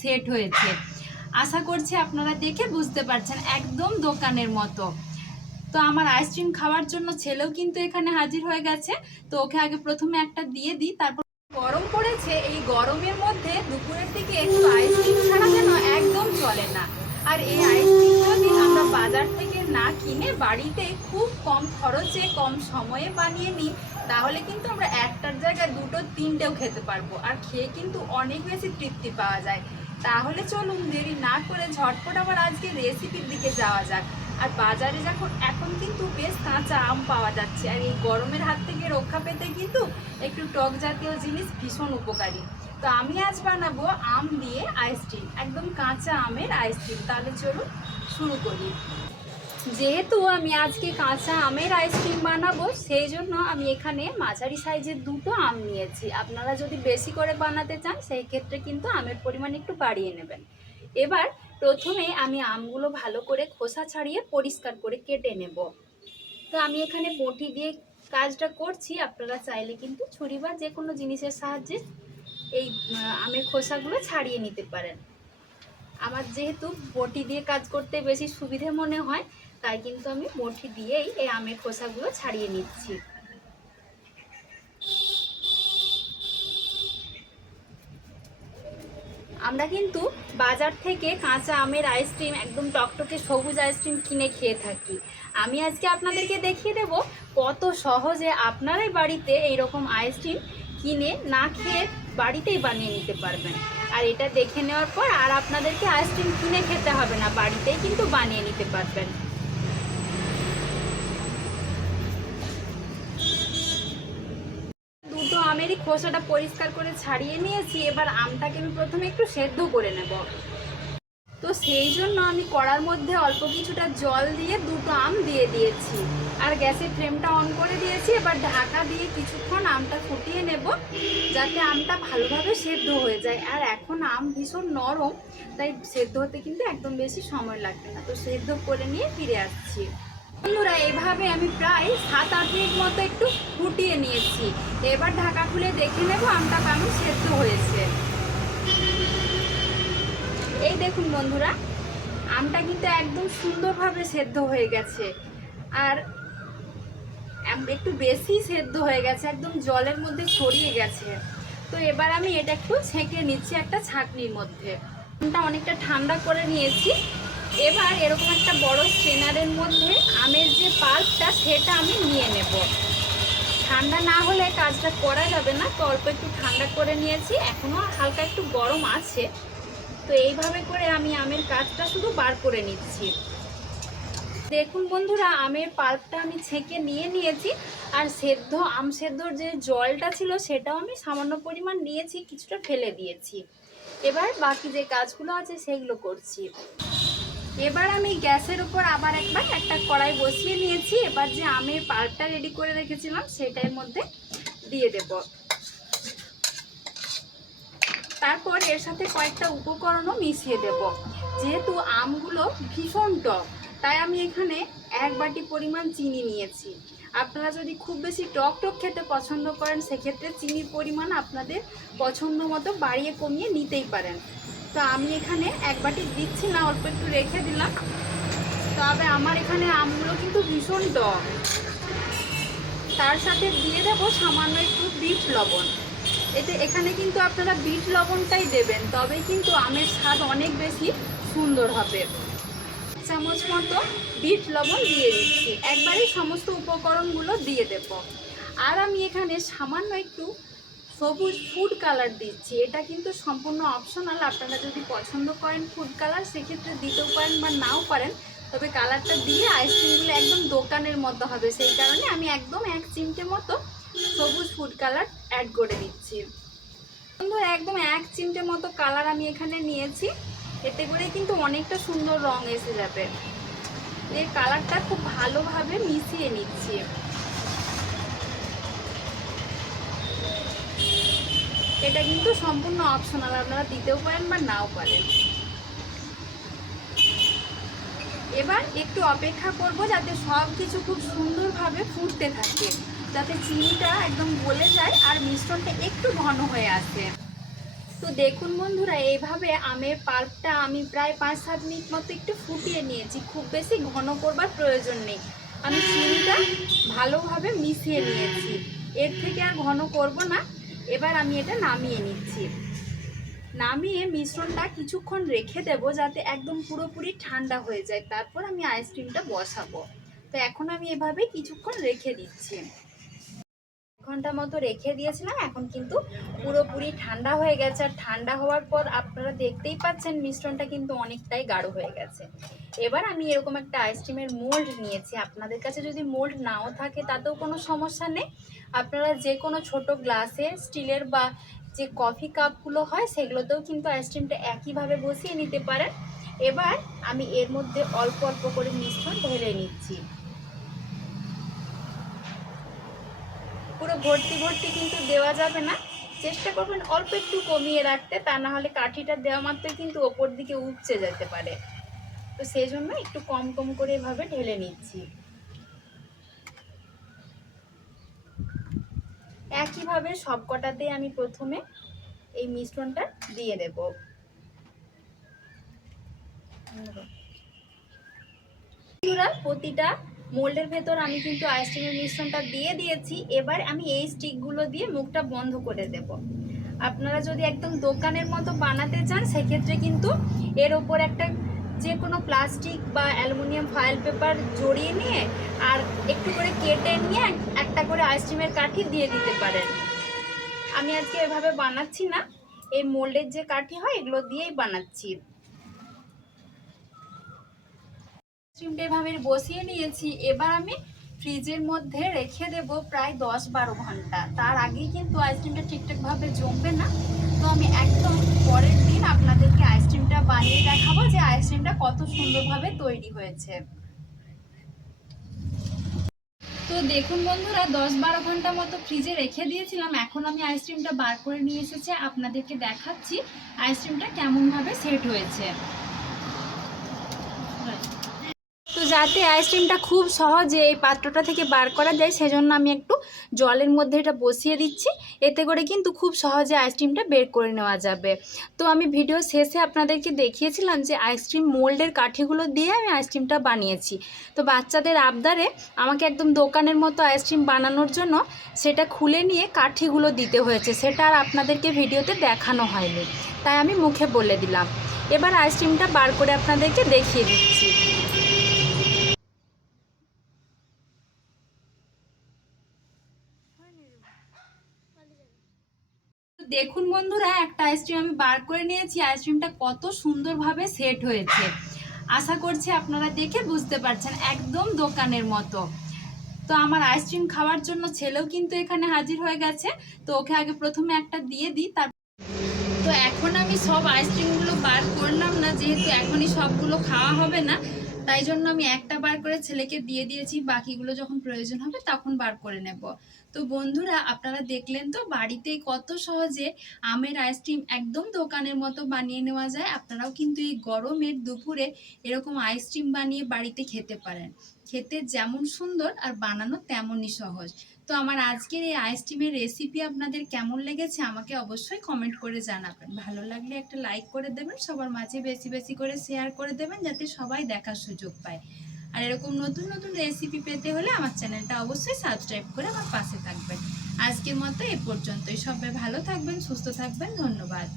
Set হয়েছে। আশা করছি আপনারা দেখে বুঝতে পারছেন একদম দোকানের মতো। তো আমার আইসক্রিম খাওয়ার জন্য ছেলেও কিন্তু এখানে হাজির হয়ে গেছে। তো ওকে আগে প্রথমে একটা দিয়ে দিই, তারপর গরম পড়েছে, এই গরমের মধ্যে দুপুরের দিকে একটু আইসক্রিম ছাড়া যেন একদম চলে না। আর এই আইসক্রিম যদি আমরা বাজার থেকে না কিনে বাড়িতে খুব কম খরচে, কম সময়ে বানিয়ে নিই, তাহলে কিন্তু আমরা একটার জায়গায় দুটো, তিনটেও খেতে পারব। আর খেয়ে কিন্তু অনেক বেশি তৃপ্তি পাওয়া যায়। তাহলে চলুন দেরি না করে ঝটপট আবার আজকে রেসিপির দিকে যাওয়া যাক। আর বাজারে যখন এখন কিন্তু বেশ কাঁচা আম পাওয়া যাচ্ছে, আর এই গরমের হাত থেকে রক্ষা পেতে কিন্তু একটু টক জাতীয় জিনিস ভীষণ উপকারী। তো আমি আজ বানাবো আম দিয়ে আইসক্রিম একদম কাঁচা আমের আইসক্রিম তাহলে চলুন শুরু করি। যেহেতু আমি আজকে কাঁচা আমের আইসক্রিম বানাবো, সেই জন্য আমি এখানে মাঝারি সাইজের দুটো আম নিয়েছি। আপনারা যদি বেশি করে বানাতে চান, সেই ক্ষেত্রে কিন্তু আমের পরিমাণ একটু বাড়িয়ে নেবেন। এবার প্রথমে আমি আমগুলো ভালো করে খোসা ছাড়িয়ে পরিষ্কার করে কেটে নেব। তো আমি এখানে বটি দিয়ে কাজটা করছি। আপনারা চাইলে কিন্তু ছুরি বা যে কোনো জিনিসের সাহায্যে এই আমের খোসাগুলো ছাড়িয়ে নিতে পারেন। আমার যেহেতু বটি দিয়ে কাজ করতে বেশি সুবিধে মনে হয় তাই কিন্তু আমি বটি দিয়েই এই আমের খোসাগুলো ছাড়িয়ে নিচ্ছি। আমরা কিন্তু বাজার থেকে কাঁচা আমের আইসক্রিম একদম টকটকে সবুজ আইসক্রিম কিনে খেয়ে থাকি। আমি আজকে আপনাদেরকে দেখিয়ে দেব কত সহজে আপনারাই বাড়িতে এইরকম আইসক্রিম কিনে না খেয়ে বাড়িতেই বানিয়ে নিতে পারবেন। আর এটা দেখে নেওয়ার পর আর আপনাদেরকে আইসক্রিম কিনে খেতে হবে না, বাড়িতেই কিন্তু বানিয়ে নিতে পারবেন দুটো আমেরই খোসাটা পরিষ্কার করে ছাড়িয়ে নিয়েছি, এবার আমটাকে আমি প্রথমে একটু সেদ্ধ করে নেব। তো সেই জন্য আমি কড়ার মধ্যে অল্প কিছুটা জল দিয়ে দুটো আম দিয়ে দিয়েছি। আর গ্যাসের ফ্লেমটা অন করে দিয়েছি, এবার ঢাকা দিয়ে কিছুক্ষণ আমটা ফুটিয়ে নেব, যাতে আমটা ভালোভাবে সেদ্ধ হয়ে যায়। আর এখন আম ভীষণ নরম, তাই সেদ্ধ হতে কিন্তু একদম বেশি সময় লাগবে না। তো সেদ্ধ করে নিয়ে ফিরে আসছি। বন্ধুরা এভাবে আমি প্রায় সাত আট মিনিট মতো একটু ফুটিয়ে নিয়েছি। এবার ঢাকা খুলে দেখে নেব আমটা কেমন সেদ্ধ হয়েছে। এই দেখুন বন্ধুরা, আমটা কিন্তু একদম সুন্দরভাবে সেদ্ধ হয়ে গেছে। আর একটু বেশি সেদ্ধ হয়ে গেছে, একদম জলের মধ্যে ছড়িয়ে গেছে। তো এবার আমি এটা একটু ছেঁকে নিচ্ছি একটা ছাঁকনির মধ্যে। আমটা অনেকটা ঠান্ডা করে নিয়েছি। এবার এরকম একটা বড় স্ট্রেনারের মধ্যে আমের যে পাল্পটা, সেটা আমি নিয়ে নেব। ঠান্ডা না হলে কাজটা করা যাবে না, তো অল্প একটু ঠান্ডা করে নিয়েছি। এখনও হালকা একটু গরম আছে। তো এইভাবে করে আমি আমের কাজটা শুধু বার করে নিচ্ছি। দেখুন বন্ধুরা, আমের পাল্পটা আমি ছেঁকে নিয়ে নিয়েছি। আর সেদ্ধ, আম সেদ্ধর যে জলটা ছিল, সেটাও আমি সামান্য পরিমাণ নিয়েছি, কিছুটা ফেলে দিয়েছি। এবার বাকি যে কাজগুলো আছে, সেগুলো করছি। এবার আমি গ্যাসের উপর আবার একবার একটা কড়াই বসিয়ে নিয়েছি। এবার যে আমের পাল্পটা রেডি করে রেখেছিলাম, সেটার মধ্যে দিয়ে দেব। তারপর এর সাথে কয়েকটা উপকরণও মিশিয়ে দেব। যেহেতু আমগুলো ভীষণ টক, তাই আমি এখানে এক বাটি পরিমাণ চিনি নিয়েছি। আপনারা যদি খুব বেশি টক টক খেতে পছন্দ করেন, সেক্ষেত্রে চিনির পরিমাণ আপনাদের পছন্দ মতো বাড়িয়ে কমিয়ে নিতেই পারেন। তো আমি এখানে এক বাটি দিচ্ছি না, অল্প একটু রেখে দিলাম। তবে আমার এখানে আমগুলো কিন্তু ভীষণ টক তার সাথে দিয়ে দেব সামান্য একটু বিট লবণ। এতে এখানে কিন্তু আপনারা বিট লবণটাই দেবেন তবে কিন্তু আমের স্বাদ অনেক বেশি সুন্দর হবে। চামচ মতো বিট লবণ দিয়ে দিচ্ছি। একবারেই সমস্ত উপকরণগুলো দিয়ে দেব। আর আমি এখানে সামান্য একটু সবুজ ফুড কালার দিচ্ছি। এটা কিন্তু সম্পূর্ণ অপশনাল আপনারা যদি পছন্দ করেন ফুড কালার সেক্ষেত্রে দিতেও পারেন বা নাও পারেন। তবে কালারটা দিলে আইসক্রিমগুলো একদম দোকানের মতো হবে। সেই কারণে আমি একদম এক চিমটে মতো সবুজ ফুড কালার অ্যাড করে দিচ্ছি। বন্ধুরা, একদম এক চিমটে মতো কালার আমি এখানে নিয়েছি। এতে করে কিন্তু অনেকটা সুন্দর রং এসে যাবে। এর কালারটা খুব ভালোভাবে মিশিয়ে নিচ্ছি। এটা কিন্তু সম্পূর্ণ অপশনাল আপনারা দিতেও পারেন বা নাও পারেন। এবার একটু অপেক্ষা করব যাতে সব কিছু খুব সুন্দরভাবে ফুটতে থাকে, যাতে চিনিটা একদম গলে যায় আর মিশ্রণটা একটু ঘন হয়ে আসে। তো দেখুন বন্ধুরা, এইভাবে আমের পাল্পটা আমি প্রায় পাঁচ সাত মিনিট মতো একটু ফুটিয়ে নিয়েছি। খুব বেশি ঘন করবার প্রয়োজন নেই। আমি চিনিটা ভালোভাবে মিশিয়ে নিয়েছি। এর থেকে আর ঘন করব না। এবার আমি এটা নামিয়ে নিচ্ছি। নামিয়ে মিশ্রণটা কিছুক্ষণ রেখে দেব যাতে একদম পুরোপুরি ঠান্ডা হয়ে যায়। তারপর আমি আইসক্রিমটা বসাবো। তো এখন আমি এভাবে কিছুক্ষণ রেখে দিচ্ছি। ঘণ্টা মতো রেখে দিয়েছিলাম, এখন কিন্তু পুরোপুরি ঠান্ডা হয়ে গেছে। আর ঠান্ডা হওয়ার পর আপনারা দেখতেই পাচ্ছেন মিশ্রণটা কিন্তু অনেকটাই গাঢ় হয়ে গেছে। এবার আমি এরকম একটা আইসক্রিমের মোল্ড নিয়েছি। আপনাদের কাছে যদি মোল্ড নাও থাকে, তাতেও কোনো সমস্যা নেই। আপনারা যে কোনো ছোট গ্লাসে স্টিলের বা যে কফি কাপগুলো হয়, সেগুলোতেও কিন্তু আইসক্রিমটা একইভাবে বসিয়ে নিতে পারেন। এবার আমি এর মধ্যে অল্প অল্প করে মিশ্রণ ঢেলে নিচ্ছি। ভর্তি ভর্তি কিন্তু দেওয়া যাবে না। চেষ্টা করবেন অল্প একটু কমিয়ে রাখতে, তা না হলে কাঠিটা দেওয়া মাত্রই কিন্তু ওপর দিকে উপচে যেতে পারে। তো সেই জন্য একটু কম কম করে এভাবে ঢেলে নিচ্ছি। একইভাবে সব কটাতে আমি প্রথমে এই মিশ্রণটা দিয়ে দেব। প্রতিটা মোল্ডের ভেতর আমি কিন্তু আইসক্রিমের মিশ্রণটা দিয়ে দিয়েছি। এবার আমি এই স্টিকগুলো দিয়ে মুখটা বন্ধ করে দেব। আপনারা যদি একদম দোকানের মতো বানাতে চান, সেক্ষেত্রে কিন্তু এর ওপর একটা যে কোনো প্লাস্টিক বা অ্যালুমিনিয়াম ফয়েল পেপার জড়িয়ে নিয়ে আর একটু করে কেটে নিয়ে একটা করে আইসক্রিমের কাঠি দিয়ে দিতে পারেন। আমি আজকে এভাবে বানাচ্ছি না। এই মোল্ডের যে কাঠি হয়, এগুলো দিয়েই বানাচ্ছি। আইসক্রিমটা এভাবে বসিয়ে নিয়েছি। এবার আমি ফ্রিজের মধ্যে রেখে দেব প্রায় দশ বারো ঘণ্টা। তার আগেই কিন্তু আইসক্রিমটা ঠিকঠাকভাবে জমবে না। তো আমি একদম পরের দিন আপনাদেরকে আইসক্রিমটা বানিয়ে দেখাবো যে আইসক্রিমটা কত সুন্দরভাবে তৈরি হয়েছে। তো দেখুন বন্ধুরা, দশ বারো ঘণ্টা মতো ফ্রিজে রেখে দিয়েছিলাম। এখন আমি আইসক্রিমটা বার করে নিয়ে এসেছি। আপনাদেরকে দেখাচ্ছি আইসক্রিমটা কেমনভাবে সেট হয়েছে তো যাতে আইসক্রিমটা খুব সহজে এই পাত্রটা থেকে বার করা যায়, সেজন্য আমি একটু জলের মধ্যে এটা বসিয়ে দিচ্ছি। এতে করে কিন্তু খুব সহজে আইসক্রিমটা বের করে নেওয়া যাবে। তো আমি ভিডিও শেষে আপনাদেরকে দেখিয়েছিলাম যে আইসক্রিম মোল্ডের কাঠিগুলো দিয়ে আমি আইসক্রিমটা বানিয়েছি। তো বাচ্চাদের আবদারে আমাকে একদম দোকানের মতো আইসক্রিম বানানোর জন্য সেটা খুলে নিয়ে কাঠিগুলো দিতে হয়েছে। সেটা আর আপনাদেরকে ভিডিওতে দেখানো হয়নি। তাই আমি মুখে বলে দিলাম। এবার আইসক্রিমটা বার করে আপনাদেরকে দেখিয়ে দিচ্ছি। দেখুন বন্ধুরা, একটা আইসক্রিম আমি বার করে নিয়েছি আইসক্রিমটা কত সুন্দরভাবে সেট হয়েছে। আশা করছি আপনারা দেখে বুঝতে পারছেন, একদম দোকানের মতো। তো আমার আইসক্রিম খাওয়ার জন্য ছেলেও কিন্তু এখানে হাজির হয়ে গেছে, তো ওকে আগে প্রথমে একটা দিয়ে দিই, তার তো এখন আমি সব আইসক্রিমগুলো বার করলাম না, যেহেতু এখনই সবগুলো খাওয়া হবে না তাই জন্য আমি একটা বার করে ছেলেকে দিয়ে দিয়েছি, বাকিগুলো যখন প্রয়োজন হবে তখন বার করে নেব। তো বন্ধুরা, আপনারা দেখলেন তো বাড়িতে কত সহজে আমের আইসক্রিম একদম দোকানের মতো বানিয়ে নেওয়া যায়। আপনারাও কিন্তু এই গরমের দুপুরে এরকম আইসক্রিম বানিয়ে বাড়িতে খেতে পারেন। খেতে যেমন সুন্দর আর বানানো তেমনই সহজ। তো আমার আজকের এই আইসক্রিমের রেসিপি আপনাদের কেমন লেগেছে আমাকে অবশ্যই কমেন্ট করে জানাবেন। ভালো লাগলে একটা লাইক করে দেবেন, সবার মাঝে বেশি বেশি করে শেয়ার করে দেবেন, যাতে সবাই দেখার সুযোগ পায়। আর এরকম নতুন নতুন রেসিপি পেতে হলে আমার চ্যানেলটা অবশ্যই সাবস্ক্রাইব করে আমার পাশে থাকবেন। আজকের মতো এ পর্যন্তই। সবাই ভালো থাকবেন, সুস্থ থাকবেন, ধন্যবাদ।